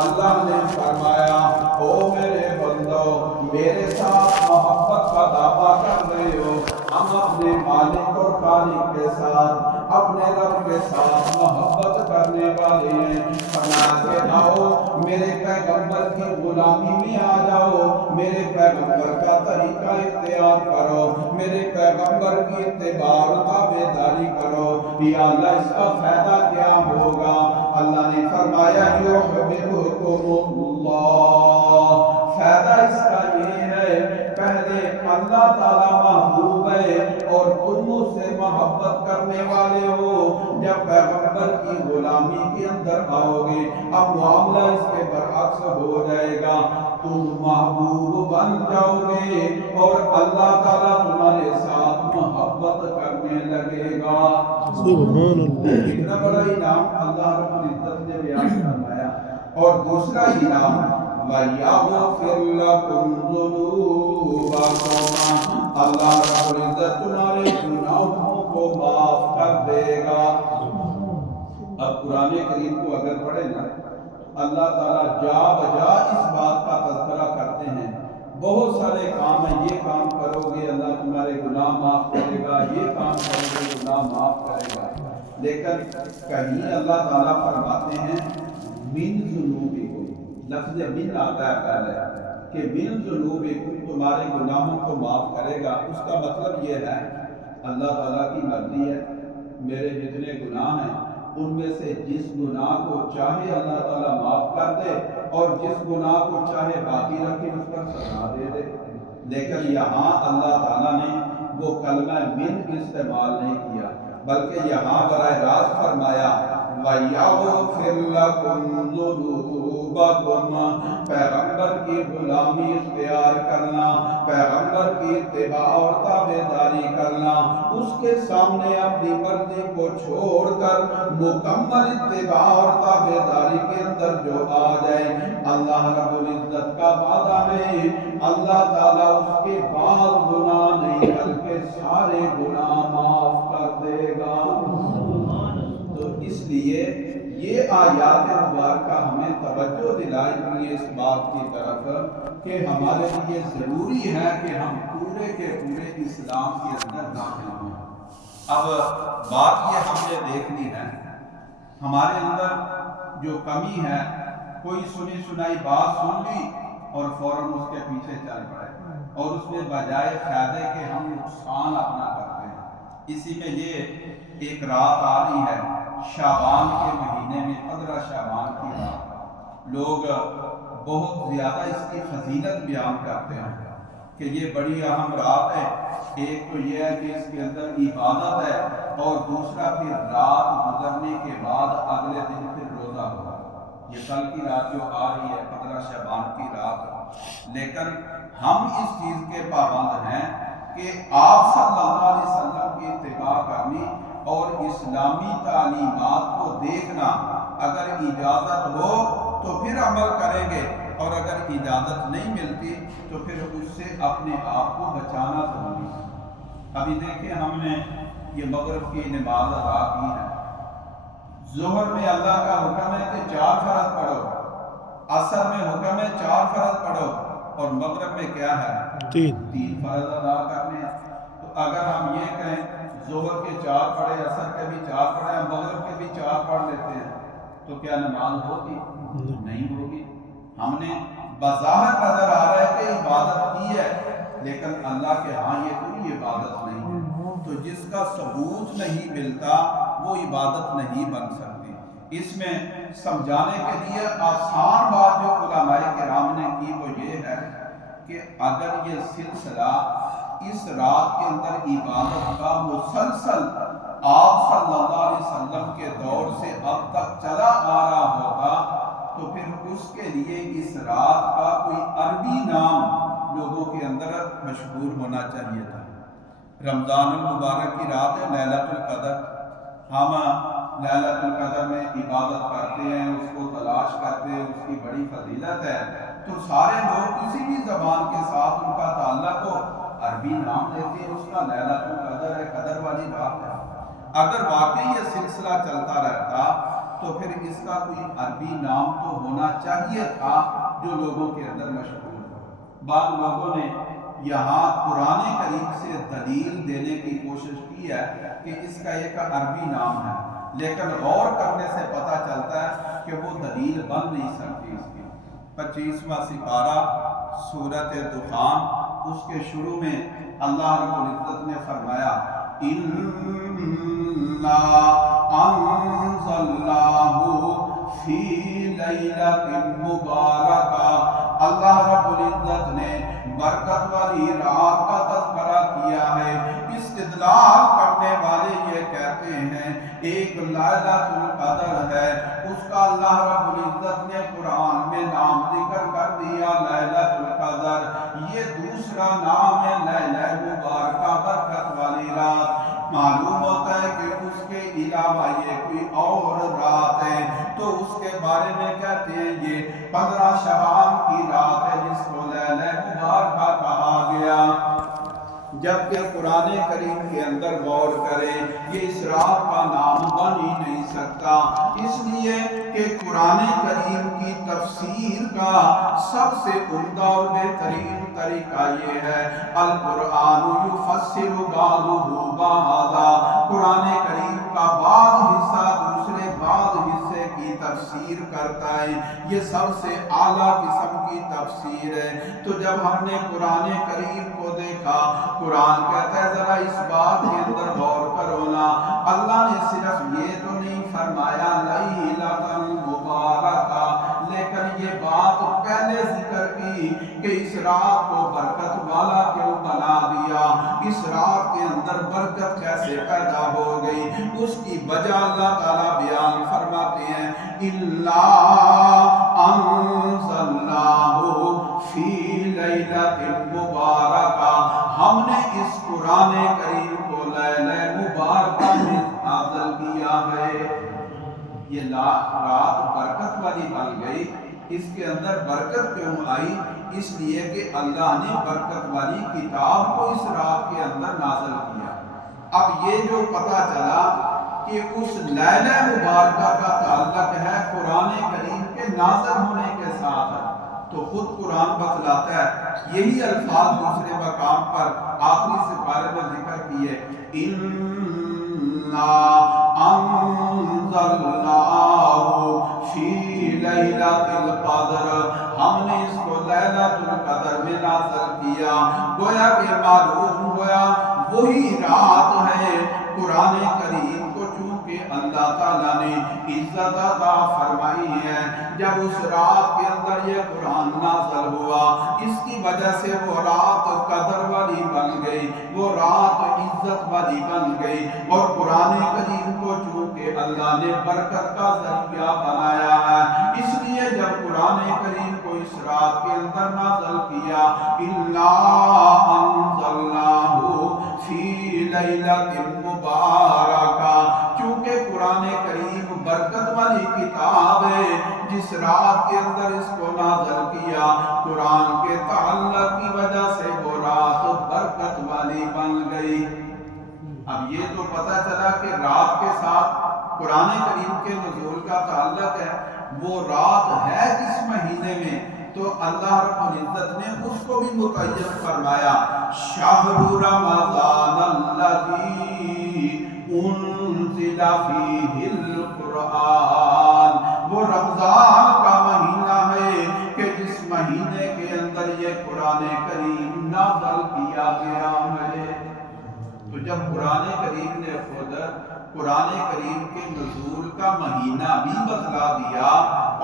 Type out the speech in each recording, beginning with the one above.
اللہ نے فرمایا او میرے بندو میرے ساتھ محبت کا دعویٰ کر رہے ہو، ہم اپنے مالک اور خالق کے ساتھ اپنے رب کے ساتھ محبت کرنے والے ہیں۔ فرمایا کہ آؤ میرے پیغمبر کی غلامی میں آ جاؤ، میرے پیغمبر کا طریقہ اختیار کرو، میرے پیغمبر کی اتباع اور تابعداری کرو۔ یا اللہ اس کا فائدہ کیا ہوگا؟ اللہ نے فرمایا یحببکم اللہ، فائدہ اس کا یہ ہے پہلے اللہ تعالیٰ محبوب ہے اور تم اس سے محبت کرنے والے ہو۔ جب پیغمبر کی غلامی کے اندر آؤ گے اب معاملہ اس کے برعکس ہو جائے گا، تم محبوب بن جاؤ گے اور اللہ تعالیٰ تمہارے ساتھ محبت کرنے لگے گا۔ سبحان اللہ، اتنا بڑا انعام اللہ رب العزت نے بیان فرمایا۔ اور دوسرا انعام وَيَغْفِرْ لَكُمْ ذُنُوبَكُمْ، اللہ رب العزت تمہارے گناہوں کو معاف کر دے گا۔ اب قرآن کریم کو اگر پڑھے نا اللہ تعالیٰ جا بجا اس بات کا تذکرہ کرتے ہیں، بہت سارے کام ہیں، یہ کام کرو گے اللہ تمہارے گناہ معاف کرے گا، یہ کام کرو گے گناہ معاف کرے گا، لیکن کہیں اللہ تعالیٰ فرماتے ہیں من ذنوبکم، لفظ من آتا ہے پہلے کہ من ذنوبکم تمہارے گناہوں کو معاف کرے گا۔ اس کا مطلب یہ ہے اللہ تعالیٰ کی مرضی ہے میرے جتنے گناہ ہیں ان میں سے جس گناہ کو چاہے اللہ تعالیٰ معاف کر دے اور جس گناہ کو چاہے باقی رکھے اس پر سزا دے دے۔ لیکن یہاں اللہ تعالیٰ نے وہ کلمہ من استعمال نہیں کیا بلکہ یہاں براہ راست فرمایا وَيَغْفِرْ لَكُمْ ذُنُوبَكُمْ، پیغمبر کی غلامی اختیار کرنا، پیغمبر کی اتباع اور تابعداری کرنا، اس کے سامنے اپنی مرضی کو چھوڑ کر مکمل اتباع اور تابعداری کے اندر جو آ جائے اللہ رب العزت کا وعدہ ہے اللہ تعالیٰ اس کے بعض گناہ نہیں بلکہ سارے گناہ معاف کر دے گا۔ تو اس لیے یہ آیات مبارکہ ہمیں توجہ دلائی ہے اس بات کی طرف کہ ہمارے لیے ضروری ہے کہ ہم پورے کے پورے اسلام کے اندر داخل ہوں۔ اب بات یہ ہم نے دیکھنی ہے ہمارے اندر جو کمی ہے، کوئی سنی سنائی بات سن لی اور فوراً اس کے پیچھے چل پڑے اور اس میں بجائے فائدے کے ہم نقصان اپنا کرتے ہیں۔ اسی میں یہ ایک رات آ رہی ہے شعبان کے مہینے میں 15 شعبان کی رات، لوگ بہت زیادہ اس کی فضیلت بیان کرتے ہیں کہ یہ بڑی اہم رات ہے۔ ایک تو یہ ہے کہ اس کے اندر عبادت ہے اور دوسرا پھر رات گزرنے کے بعد اگلے دن پھر روزہ ہوگا۔ یہ کل کی رات جو آ رہی ہے 15 شعبان کی رات، لیکن ہم اس چیز کے پابند ہیں کہ آپ صلی اللہ علیہ وسلم کی اتباع کرنی اور اسلامی تعلیمات کو دیکھنا، اگر اجازت ہو تو پھر عمل کریں گے اور اگر اجازت نہیں ملتی تو پھر اس سے اپنے آپ کو بچانا ضروری ہے۔ ابھی دیکھیں ہم نے یہ مغرب کی نماز ادا کی ہے، ظہر میں اللہ کا حکم ہے کہ 4 فرض پڑھو، عصر میں حکم ہے 4 فرض پڑھو اور مغرب میں کیا ہے 3 فرض ادا کرنے ہیں۔ تو اگر ہم یہ کہیں ظہر کے 4 پڑھے، عصر کے بھی 4 پڑھے، ہم مغرب کے بھی 4 پڑھ لیتے ہیں تو کیا نماز ہوگی؟ نہیں ہوگی۔ ہم نے بظاہر نظر آ رہا ہے کہ عبادت کی ہے لیکن اللہ کے ہاں یہ کوئی عبادت نہیں ہے، تو جس کا ثبوت نہیں ملتا وہ عبادت نہیں بن سکتی۔ اس میں سمجھانے کے لیے آسان بات جو علماء کرام نے کی وہ یہ ہے کہ اگر یہ سلسلہ اس رات کے اندر عبادت کا مسلسل آپ صلی اللہ علیہ وسلم کے دور سے اب تک چلا آ رہا ہوتا تو پھر اس کے لیے اس رات کا کوئی عربی نام لوگوں کے اندر مشہور ہونا چاہیے تھا۔ رمضان المبارک کی رات ہے لیلۃ القدر، ہم لیلۃ القدر میں عبادت کرتے ہیں، اس کو تلاش کرتے ہیں، اس کی بڑی فضیلت ہے، تو سارے لوگ کسی بھی زبان کے ساتھ ان کا تعلق ہو عربی نام دیتے ہیں، اس کا لیلۃ القدر ہے، قدر والی رات ہے۔ اگر واقعی یہ سلسلہ چلتا رہتا تو پھر اس کا کوئی عربی نام تو ہونا چاہیے تھا جو لوگوں کے اندر مشہور ہو۔ بعض لوگوں نے یہاں قرآن کریم سے دلیل دینے کی کوشش کی ہے کہ اس کا ایک عربی نام ہے، لیکن غور کرنے سے پتہ چلتا ہے کہ وہ دلیل بن نہیں سکتی۔ اس کی 25واں سپارہ سورۃ دخان، اس کے شروع میں اللہ رب العزت نے فرمایا اِنَّا أَنزَلْنَاهُ فِي لَيْلَةٍ مُبَارَكَةٍ، اللہ رب العزت نے برکت والی رات کا تذکرہ کیا ہے۔ استدلال کرنے والے یہ کہتے ہیں ایک لیلۃ القدر ہے، اس کا اللہ رب العزت نے قرآن میں نام ذکر کر دیا لیلۃ القدر، یہ دوسرا نام ہے لیلہ مبارکہ، برکت والی رات۔ معلوم ہوتا ہے کہ اس کے علاوہ یہ کوئی اور رات ہے، تو اس کے بارے میں کہتے ہیں یہ 15 شعبان کی رات ہے جس کو لیلہ مبارکہ کہا گیا۔ جبکہ قرآن کریم کے اندر غور کریں یہ اس رات کا نام بن ہی نہیں سکتا، اس لیے کہ قرآن کریم کی تفسیر کا سب سے عمدہ اور بہترین طریقہ یہ ہے القرآن یفسر بعضہ بعضا، قرآن کریم کا بعض حصہ دوسرے بعض حصے کی تفسیر کرتا ہے، یہ سب سے اعلیٰ قسم کی تفسیر ہے۔ تو جب ہم نے قرآن کریم کو دیکھا، قرآن کہتا ہے ذرا اس بات کے اندر غور کرو نا، اللہ نے صرف یہ تو نہیں فرمایا لیلۃ مبارکہ، لیکن یہ بات پہلے ذکر کی کہ اس رات کو برکت والا کیوں بنا دیا، اس رات کے اندر برکت کیسے پیدا ہو گئی، اس کی وجہ اللہ تعالیٰ بیان فرماتے ہیں اِلَّا أَنزَلْنَاهُ فِي لَيْلَةٍ مُبَارَكَةٍ، ہم نے اس قرآن کریم کو لیلہ مبارکہ میں نازل کیا ہے۔ یہ رات برکت والی بن گئی، اس کے اندر برکت کیوں آئی؟ اس لیے کہ اللہ نے برکت والی کتاب کو اس رات کے اندر نازل کیا۔ اب یہ جو پتہ چلا کہ اس لیلہ مبارکہ کا تعلق ہے قرآن کریم کے نازل ہونے کے ساتھ، تو خود قرآن بتلاتا ہے، یہی الفاظ دوسرے مقام پر آخری سپارے میں ذکر کیے اِنَّا أَنزَلْنَاهُ فِي لَيْلَةِ الْقَدْرِ، ہم نے اس کو لیلۃ القدر میں نازل کیا، گویا کہ معلوم ہوا وہی رات ہے۔ قرآن کریم کو چونکہ اللہ تعالیٰ نے عزت عطا فرمائی ہے، جب اس رات کے اندر یہ قرآن نازل ہوا، اس کی وجہ سے وہ رات قدر والی بن گئی، وہ رات عزت والی بن گئی، اور قرآن کریم کو چونکہ اللہ نے برکت کا ذریعہ بنایا ہے، اس لیے جب قرآن کریم کو اس رات کے اندر نازل کیا اِلَّا أَنزَلْنَاهُ فِي لَيْلَةٍ مُبَارَكَةٍ، چونکہ قرآن کریم برکت والی کتاب ہے، جس رات کے اندر اس کو نازل کیا قرآن کے تعلق کی وجہ سے وہ رات برکت والی بن گئی۔ اب یہ تو پتہ چلا کہ رات کے ساتھ قرآن کریم کے نزول کا تعلق ہے، وہ رات ہے کس مہینے میں، تو اللہ رب العزت نے اس کو بھی متعین فرمایا شہر رمضان الذی انزل فیہ القرآن، وہ رمضان کا مہینہ ہے کہ جس مہینے کے اندر یہ قرآن کریم نازل کیا گیا ہے۔ تو جب قرآن کریم نے خود قرآن کریم کے نزول کا مہینہ بھی بتلا دیا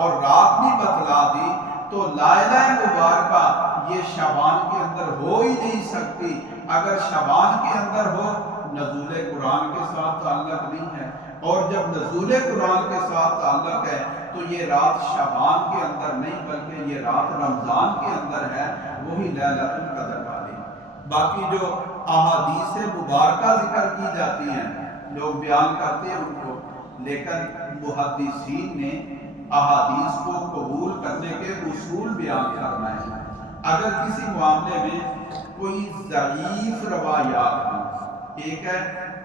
اور رات بھی بتلا دی، تو لیلہ مبارکہ یہ شعبان کے اندر ہو ہی نہیں سکتی۔ اگر شعبان کے اندر ہو، نزول قرآن کے ساتھ تعلق نہیں ہے، اور جب نزول قرآن کے ساتھ تعلق ہے تو یہ رات شعبان کے اندر نہیں بلکہ یہ رات رمضان کے اندر ہے، وہی لیلۃ القدر والی۔ باقی جو احادیث مبارکہ ذکر کی جاتی ہیں، لوگ بیان کرتے ہیں ان کو، لیکن محدثین نے احادیث کو قبول کرنے کے اصول بیان کرنا ہے۔ اگر کسی معاملے میں کوئی ضعیف روایات ہوں، ایک ہے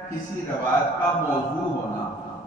کسی روایت کا موضوع ہونا،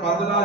15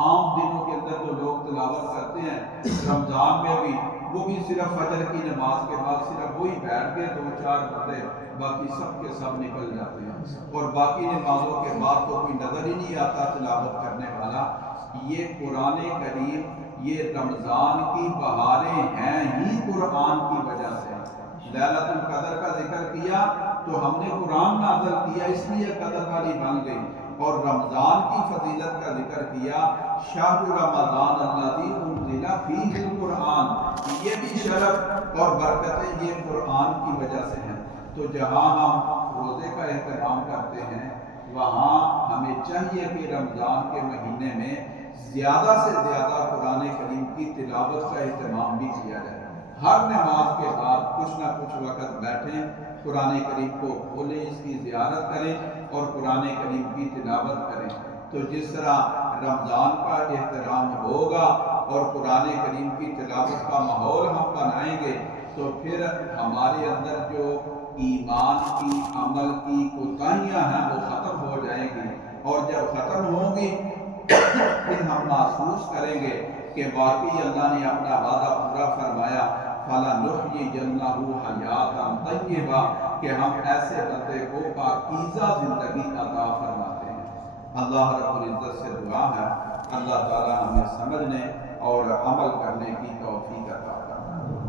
عام دنوں کے اندر جو لوگ تلاوت کرتے ہیں رمضان میں بھی، وہ بھی صرف فجر کی نماز کے بعد صرف وہی بیٹھ کے 2-4 بندے، باقی سب کے سب نکل جاتے ہیں، اور باقی نمازوں کے بعد تو کوئی نظر ہی نہیں آتا تلاوت کرنے والا۔ یہ قرآن کریم، یہ رمضان کی بہاریں ہیں ہی قرآن کی وجہ سے۔ لیلۃ القدر کا ذکر کیا تو ہم نے قرآن نازل کیا، اس لیے قدر والی بن گئی، اور رمضان کی فضیلت کا ذکر کیا، شہر رمضان الذی انزل فیہ القرآن، یہ بھی شرف اور برکتیں یہ قرآن کی وجہ سے ہیں۔ تو جہاں ہم روزے کا اہتمام کرتے ہیں، وہاں ہمیں چاہیے کہ رمضان کے مہینے میں زیادہ سے زیادہ قرآن کریم کی تلاوت کا اہتمام بھی کیا جائے۔ ہر نماز کے بعد کچھ نہ کچھ وقت بیٹھیں، قرآن کریم کو کھولیں، اس کی زیارت کریں اور قرآن کریم کی تلاوت کریں۔ تو جس طرح رمضان کا احترام ہوگا اور قرآن کریم کی تلاوت کا ماحول ہم بنائیں گے، تو پھر ہمارے اندر جو ایمان کی، عمل کی کوتاہیاں ہیں وہ ختم ہو جائیں گی، اور جب ختم ہوں گی پھر ہم محسوس کریں گے کہ واقعی اللہ نے اپنا وعدہ پورا فرمایا، فَلَنُحْيِيَنَّهُ حَيَاةً طَيِّبَةً، کہ ہم ایسے بندے کو پاکیزہ زندگی عطا فرماتے ہیں۔ اللہ رب العزت سے دعا ہے اللہ تعالی ہمیں سمجھنے اور عمل کرنے کی توفیق عطا